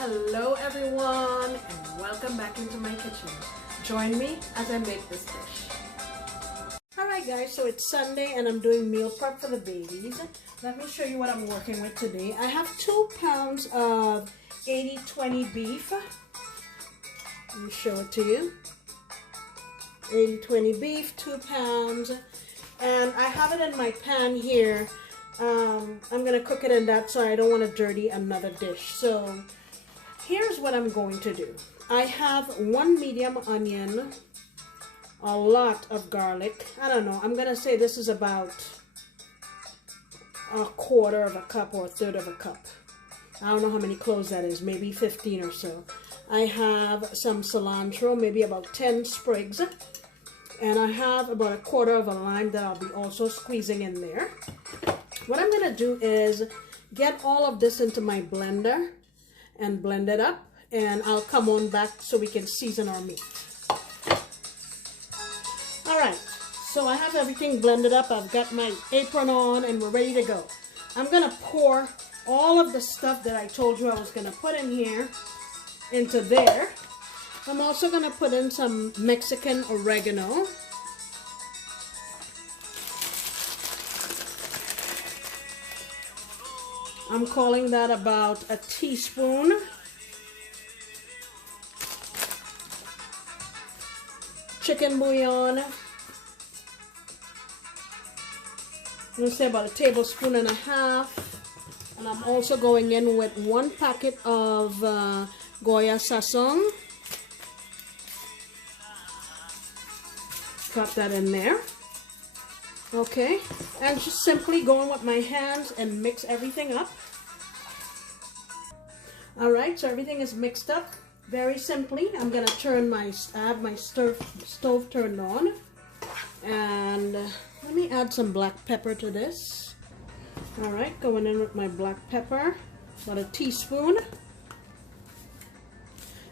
Hello everyone and welcome back into my kitchen. Join me as I make this dish. Alright guys, so it's Sunday and I'm doing meal prep for the babies. Let me show you what I'm working with today. I have 2 pounds of 80-20 beef. Let me show it to you. 80-20 beef, 2 pounds. And I have it in my pan here. I'm going to cook it in that so I don't want to dirty another dish. So here's what I'm going to do. I have 1 medium onion, a lot of garlic. I don't know. I'm going to say this is about 1/4 cup or 1/3 of a cup. I don't know how many cloves that is. Maybe 15 or so. I have some cilantro, maybe about 10 sprigs. And I have about 1/4 of a lime that I'll be also squeezing in there. What I'm going to do is get all of this into my blender and blend it up, and I'll come on back so we can season our meat. Alright, so I have everything blended up. I've got my apron on and we're ready to go. I'm going to pour all of the stuff that I told you I was going to put in here into there. I'm also going to put in some Mexican oregano. I'm calling that about a teaspoon. Chicken bouillon. I'm going to say about 1.5 tablespoons. And I'm also going in with 1 packet of Goya Sazon. Drop that in there. Okay, and just simply going with my hands and mix everything up. Alright, so everything is mixed up. Very simply, I'm going to turn I have my stove turned on. And let me add some black pepper to this. Alright, going in with my black pepper, about 1 teaspoon.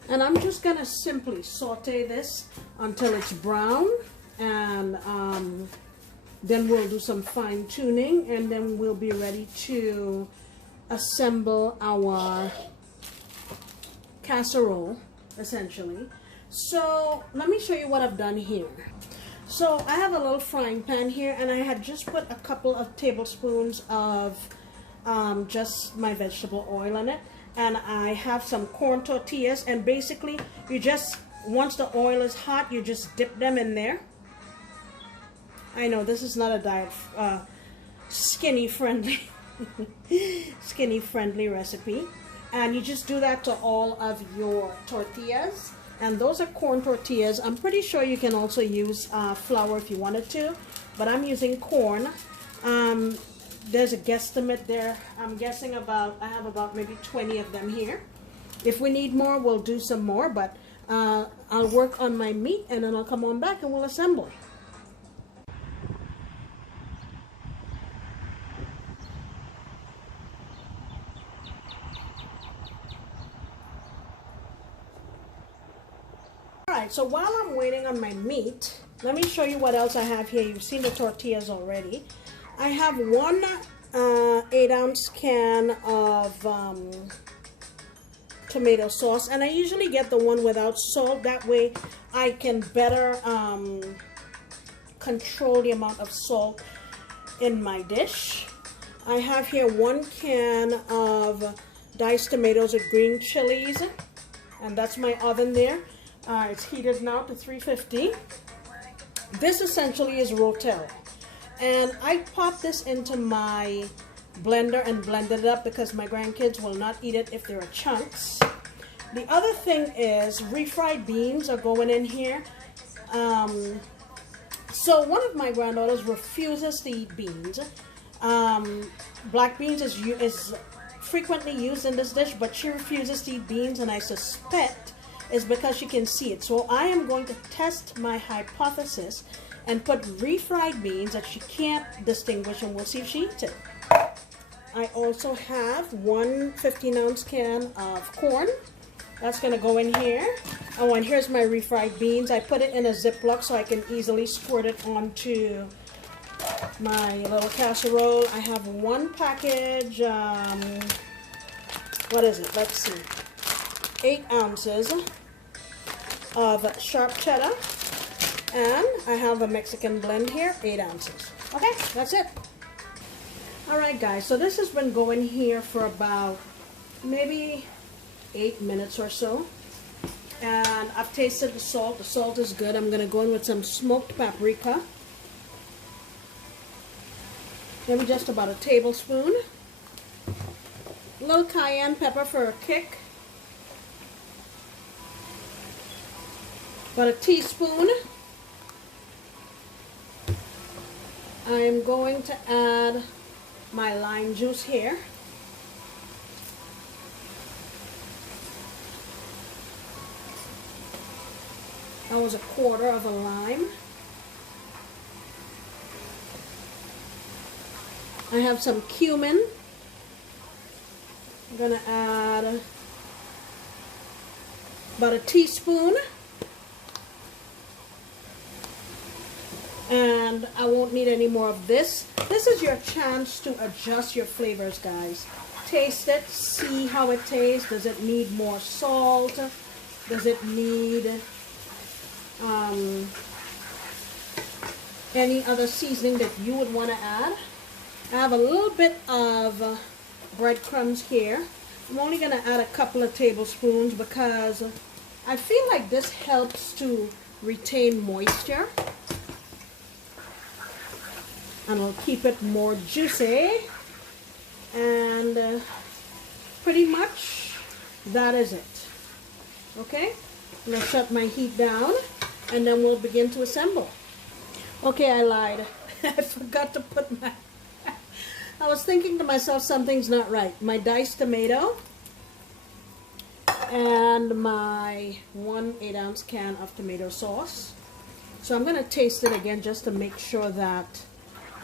And I'm just going to simply saute this until it's brown. And then we'll do some fine tuning, and then we'll be ready to assemble our casserole, essentially. So let me show you what I've done here. So I have a little frying pan here, and I had just put a couple of tablespoons of just my vegetable oil in it, and I have some corn tortillas, and basically you just, once the oil is hot, you just dip them in there. I know this is not a diet skinny friendly recipe, and you just do that to all of your tortillas, and those are corn tortillas. I'm pretty sure you can also use flour if you wanted to, but I'm using corn. There's a guesstimate there. I'm guessing I have about maybe 20 of them here. If we need more, we'll do some more, but I'll work on my meat and then I'll come on back and we'll assemble. Alright, so while I'm waiting on my meat, let me show you what else I have here. You've seen the tortillas already. I have 1 8-ounce can of tomato sauce, and I usually get the one without salt. That way I can better control the amount of salt in my dish. I have here 1 can of diced tomatoes with green chilies, and that's my oven there. It's heated now to 350. This essentially is rotel, and I pop this into my blender and blended it up because my grandkids will not eat it if there are chunks. The other thing is refried beans are going in here. So one of my granddaughters refuses to eat beans. Black beans is frequently used in this dish, but she refuses to eat beans, and I suspect is because she can see it. So I am going to test my hypothesis and put refried beans that she can't distinguish, and we'll see if she eats it. I also have 1 15-ounce can of corn. That's going to go in here. Oh, and here's my refried beans. I put it in a Ziploc so I can easily squirt it onto my little casserole. I have 1 package, what is it? Let's see. 8 ounces of sharp cheddar, and I have a Mexican blend here, 8 ounces. Okay, that's it. Alright guys, so this has been going here for about maybe 8 minutes or so. And I've tasted the salt. The salt is good. I'm going to go in with some smoked paprika. Maybe just about a tablespoon. A little cayenne pepper for a kick. About a teaspoon. I'm going to add my lime juice here. That was a quarter of a lime. I have some cumin. I'm going to add about a teaspoon. And I won't need any more of this. This is your chance to adjust your flavors, guys. Taste it, see how it tastes. Does it need more salt? Does it need any other seasoning that you would want to add? I have a little bit of breadcrumbs here. I'm only going to add a couple of tablespoons because I feel like this helps to retain moisture and will keep it more juicy. And pretty much that is it. Okay, I'm going to shut my heat down and then we'll begin to assemble. Okay, I lied. I forgot to put my... I was thinking to myself, something's not right. My diced tomato and my 1 8-ounce can of tomato sauce. So I'm going to taste it again just to make sure that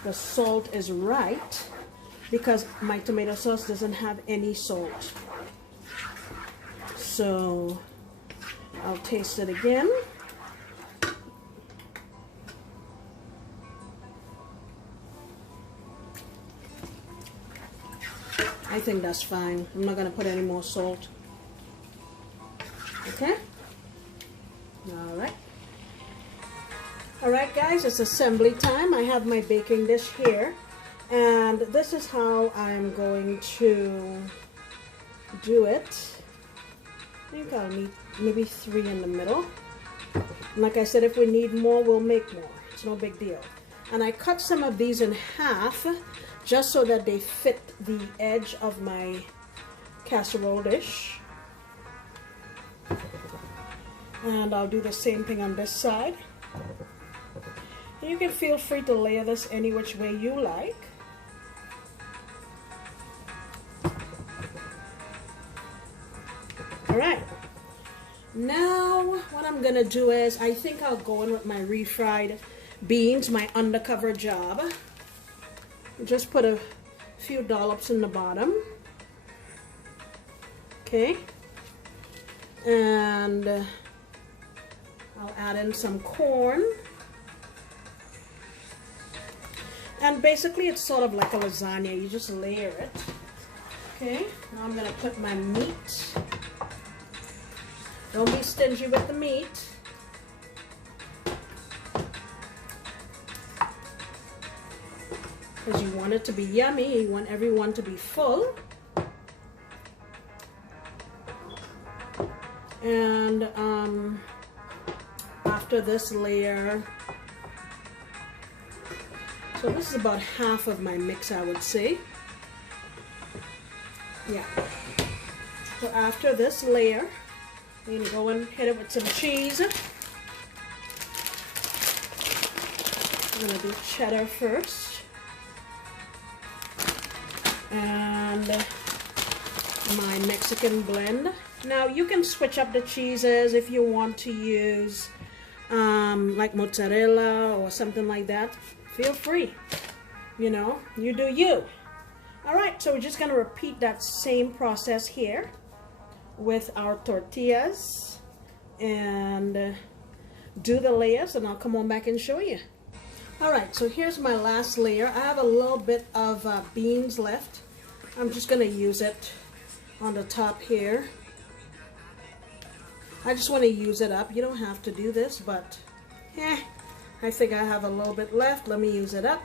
the salt is right, because my tomato sauce doesn't have any salt. So I'll taste it again. I think that's fine. I'm not going to put any more salt. Okay? Alright. Alright guys, it's assembly time. I have my baking dish here. And this is how I'm going to do it. I think I'll need maybe 3 in the middle. And like I said, if we need more, we'll make more. It's no big deal. And I cut some of these in half just so that they fit the edge of my casserole dish. And I'll do the same thing on this side. And you can feel free to layer this any which way you like. Alright, now what I'm gonna do is, I think I'll go in with my refried beans, my undercover job. Just put a few dollops in the bottom. Okay, and I'll add in some corn. And basically it's sort of like a lasagna, you just layer it. Okay, now I'm gonna put my meat. Don't be stingy with the meat. Because you want it to be yummy, you want everyone to be full. And after this layer, so this is about half of my mix, I would say. Yeah. So after this layer, I'm going to go and hit it with some cheese. I'm going to do cheddar first. And my Mexican blend. Now you can switch up the cheeses if you want to use like mozzarella or something like that. Feel free. You know, you do you. Alright, so we're just going to repeat that same process here with our tortillas and do the layers, and I'll come on back and show you. Alright, so here's my last layer. I have a little bit of beans left. I'm just going to use it on the top here. I just want to use it up. You don't have to do this, but I think I have a little bit left. Let me use it up.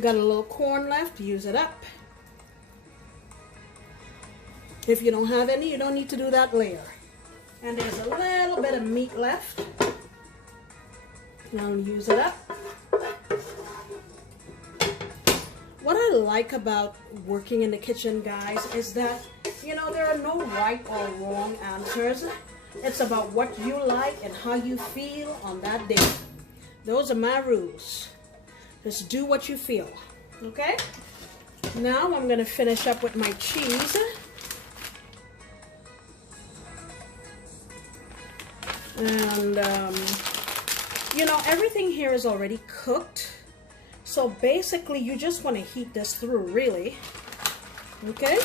Got a little corn left, use it up. If you don't have any, you don't need to do that layer. And there's a little bit of meat left. Now use it up. What I like about working in the kitchen, guys, is that, you know, there are no right or wrong answers. It's about what you like and how you feel on that day. Those are my rules. Just do what you feel, okay? Now I'm going to finish up with my cheese. And, you know, everything here is already cooked. So basically, you just want to heat this through, really. Okay?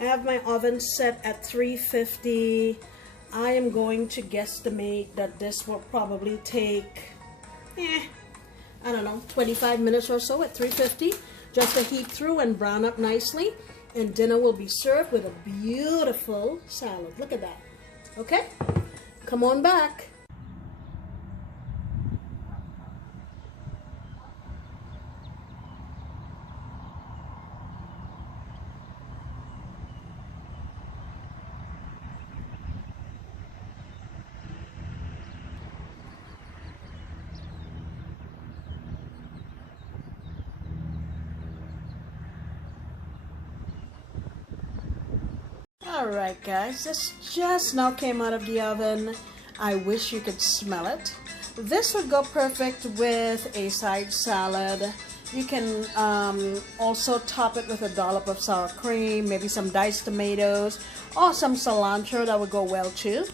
I have my oven set at 350. I am going to guesstimate that this will probably take, I don't know, 25 minutes or so at 350. Just to heat through and brown up nicely. And dinner will be served with a beautiful salad. Look at that. Okay? Come on back. Alright guys, this just now came out of the oven. I wish you could smell it. This would go perfect with a side salad. You can also top it with a dollop of sour cream, maybe some diced tomatoes, or some cilantro. That would go well too.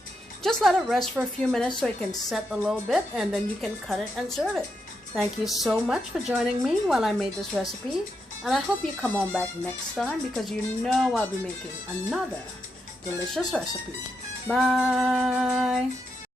Just let it rest for a few minutes so it can set a little bit, and then you can cut it and serve it. Thank you so much for joining me while I made this recipe. And I hope you come on back next time, because you know I'll be making another delicious recipe. Bye!